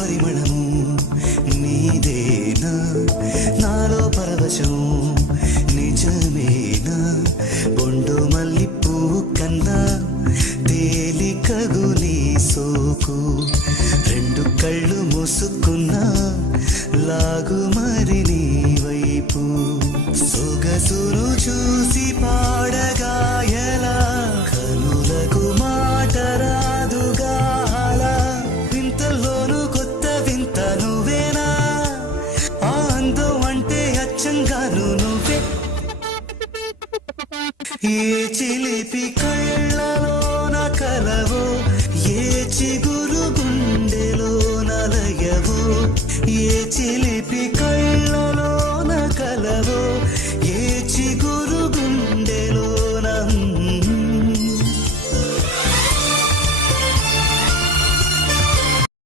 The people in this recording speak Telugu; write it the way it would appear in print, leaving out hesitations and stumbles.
పరిమళము నీదేనా నాలో పరవశం నిజమేనా బొండు మల్లి పువ్వు కన్నా తేలికగు నీ సోకు రెండు కళ్ళు మూసుకున్నా లాగు మరి నీ వైపు సొగసును చూసి పాడగా